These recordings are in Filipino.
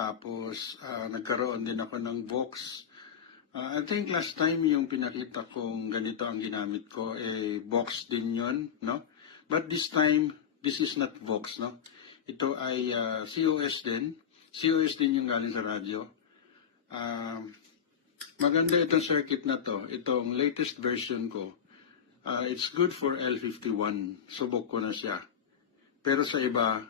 Tapos nagkaroon din ako ng Vox. I think last time yung pinakita kong ganito ang ginamit ko, Vox din yun, no? But this time, this is not Vox, no? Ito ay COS din. COS din yung galing sa radyo. Maganda itong circuit na to. Itong latest version ko. It's good for L51. Subok ko na siya. Pero sa iba,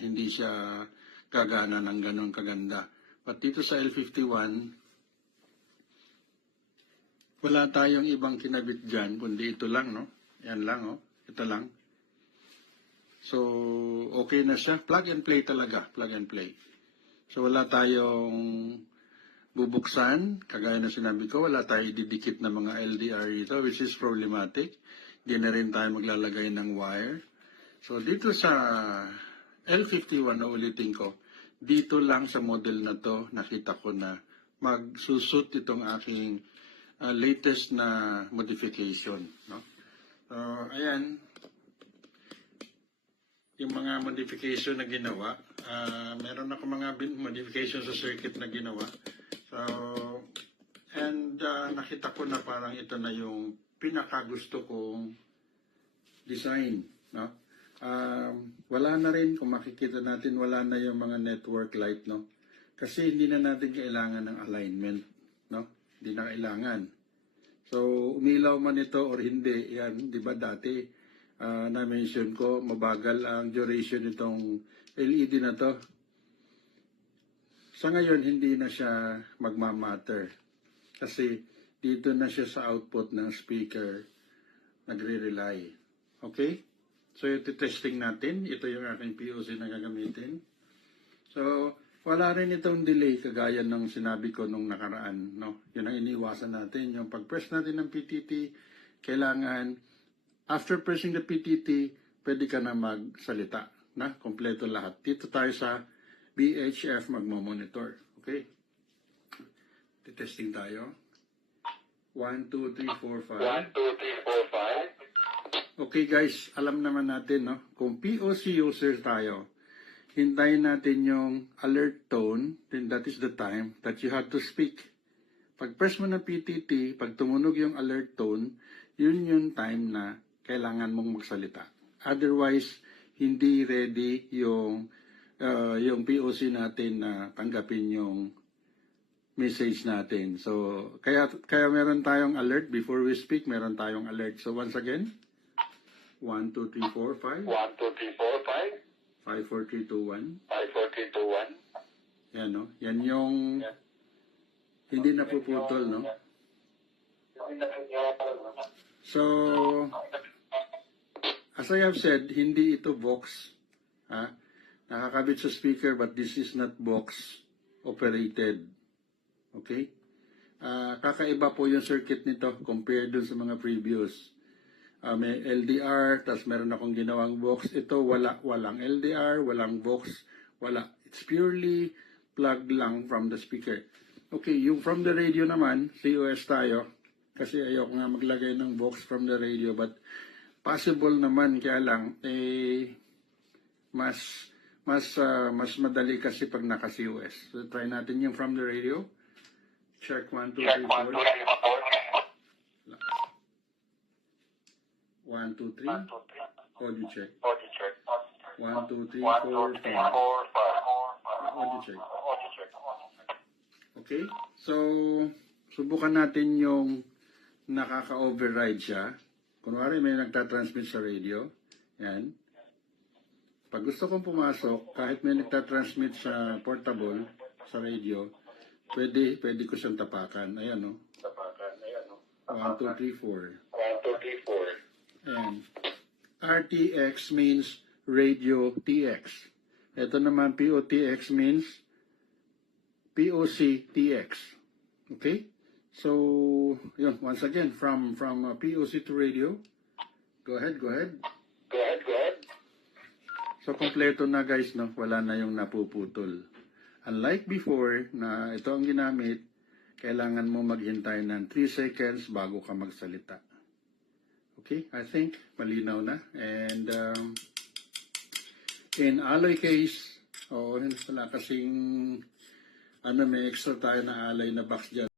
hindi siya gagana ng ganun kaganda. But dito sa L51, wala tayong ibang kinabit dyan, kundi ito lang, no? Yan lang, oh. Ito lang. So, okay na siya. Plug and play talaga. Plug and play. So, wala tayong bubuksan. Kagaya na sinabi ko, wala tayong didikit na mga LDR dito, which is problematic. Hindi na rin tayo maglalagay ng wire. So, dito sa L51, na ulitin ko, dito lang sa model na to, nakita ko na magsusut itong aking latest na modification, no? So, ayan, yung mga modification na ginawa. Meron ako mga modification sa circuit na ginawa. So, and nakita ko na parang ito na yung pinakagusto kong design, no? Wala na rin, kung makikita natin, wala na yung mga network light, no? Kasi hindi na natin kailangan ng alignment, no? Hindi na kailangan. So, umilaw man ito or hindi, yan, di ba dati, na-mention ko, mabagal ang duration nitong LED na to. Sa ngayon, hindi na siya magmamatter. Kasi dito na siya sa output ng speaker, nagre-rely. Okay? So, ito testing natin. Ito yung aking POC na gagamitin. So, wala rin itong delay kagaya ng sinabi ko nung nakaraan, no? Yun ang iniwasan natin. Yung pag-press natin ng PTT, kailangan, after pressing the PTT, pwede ka na magsalita, na? Kompleto lahat. Dito tayo sa BHF magmo-monitor. Okay? Testing tayo. 1, 2, 3, 4, 5. 1, 2, 3, 4, 5. Okay guys, alam naman natin, no? Kung POC users tayo, hintayin natin yung alert tone, then that is the time that you have to speak. Pag press mo ng PTT, pag tumunog yung alert tone, yun yung time na kailangan mong magsalita. Otherwise, hindi ready yung POC natin na tanggapin yung message natin. So, kaya meron tayong alert before we speak, meron tayong alert. So, once again, 1, 2, 3, 4, 5. 1, 2, 3, 4, 5. 5, 4, 3, 2, 1. 5, 4, 3, 2, 1. Yan, no? Yan yung hindi napuputol, no? So, as I have said, hindi ito Vox. Nakakabit sa speaker, but this is not Vox operated. Okay? Kakaiba po yung circuit nito compared dun sa mga previous. May LDR, tapos meron akong ginawang Vox. Ito, walang LDR, walang Vox, wala. It's purely plug lang from the speaker. Okay, yung from the radio naman, COS tayo, kasi ayoko nga maglagay ng Vox from the radio, but possible naman, kaya lang, mas madali kasi pag naka-COS. So, try natin yung from the radio. Check 1, 2, 3, 4. 1, 2, 3. Audio check. 1, 2, 3, 4, 5. Audio check. Okay? So, subukan natin yung nakaka-override siya. Kunwari may nagtatransmit sa radio. Yan. Pag gusto kong pumasok, kahit may nagtatransmit sa portable, sa radio, pwede ko siyang tapakan. Ayan, no? 1, 2, 3, 4. And RTX means radio TX. Ito naman POTX means POC TX. Okay? So, yun, once again, from POC to radio. Go ahead. So, kompleto na guys, no? Wala na yung napuputol. Unlike before, na ito ang ginamit, kailangan mo maghintay ng 3 seconds bago ka magsalita. Okay, I think malinaw na. And in alloy case, Oo, wala kasing may extra tayo na alay na box dyan.